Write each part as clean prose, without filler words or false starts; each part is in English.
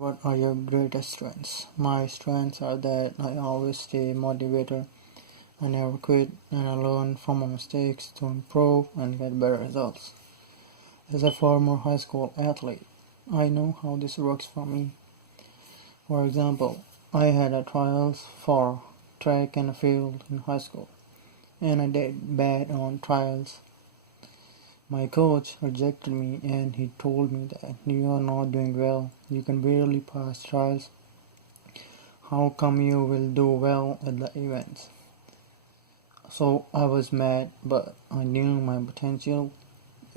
What are your greatest strengths? My strengths are that I always stay motivated, I never quit, and I learn from my mistakes to improve and get better results. As a former high school athlete, I know how this works for me. For example, I had a trials for track and field in high school, and I did bad on trials. My coach rejected me and he told me that you are not doing well, you can barely pass trials. How come you will do well at the events? So I was mad, but I knew my potential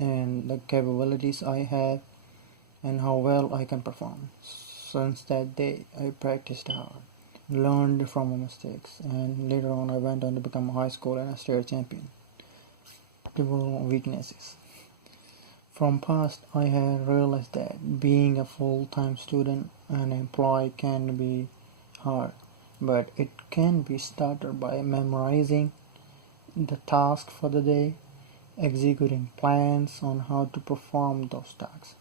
and the capabilities I have and how well I can perform. Since that day, I practiced hard, learned from my mistakes, and later on I went on to become a high school and a state champion. Adaptable weaknesses. From past, I had realized that being a full-time student and employee can be hard, but it can be started by memorizing the task for the day, executing plans on how to perform those tasks.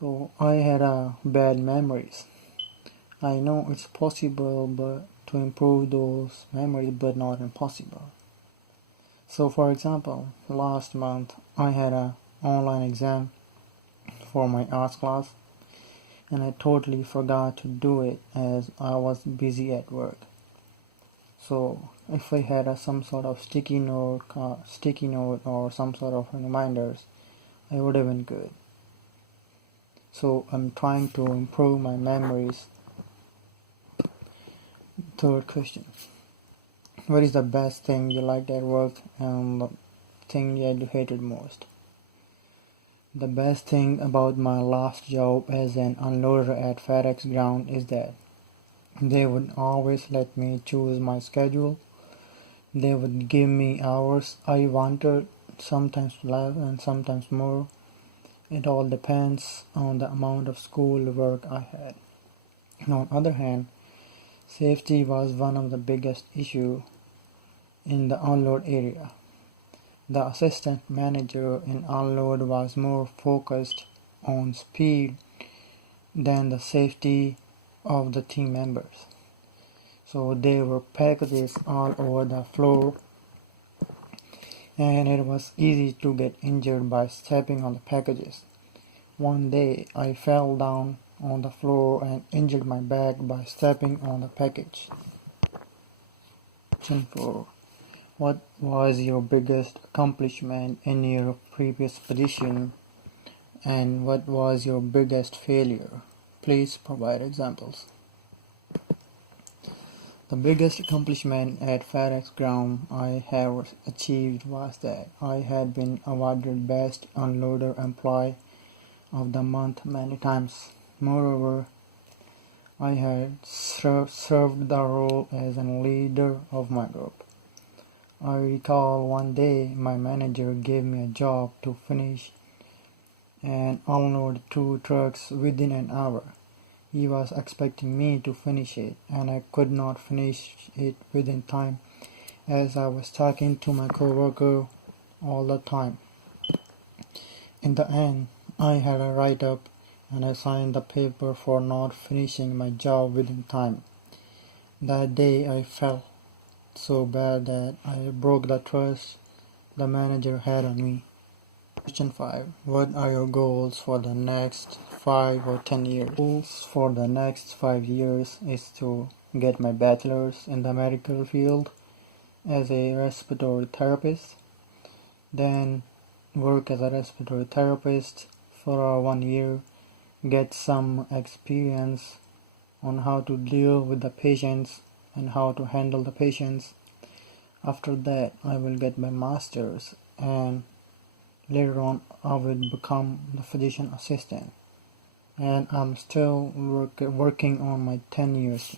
So I had bad memories. I know it's possible but to improve those memories but not impossible. So for example, last month I had a online exam for my arts class and I totally forgot to do it as I was busy at work. So if I had some sort of sticky note or some sort of reminders, I would have been good. So I'm trying to improve my memories. Third question. What is the best thing you liked at work and the thing you hated most? The best thing about my last job as an unloader at FedEx Ground is that they would always let me choose my schedule. They would give me hours I wanted, sometimes less and sometimes more. It all depends on the amount of school work I had. On the other hand, safety was one of the biggest issues in the unload area. The assistant manager in unload was more focused on speed than the safety of the team members. So there were packages all over the floor and it was easy to get injured by stepping on the packages. One day I fell down on the floor and injured my back by stepping on the package. Question 4. What was your biggest accomplishment in your previous position and what was your biggest failure? Please provide examples. The biggest accomplishment at FedEx Ground I have achieved was that I had been awarded Best Unloader Employee of the Month many times. Moreover, I had served the role as a leader of my group. I recall one day my manager gave me a job to finish and unload 2 trucks within an hour. He was expecting me to finish it and I could not finish it within time as I was talking to my coworker all the time. In the end, I had a write-up and I signed the paper for not finishing my job within time. That day I felt so bad that I broke the trust the manager had on me. Question 5. What are your goals for the next 5 or 10 years? Goals for the next 5 years is to get my bachelor's in the medical field as a respiratory therapist, then work as a respiratory therapist for 1 year, get some experience on how to deal with the patients and how to handle the patients. After that, I will get my master's and later on I will become the physician assistant. And I'm still working on my 10 years.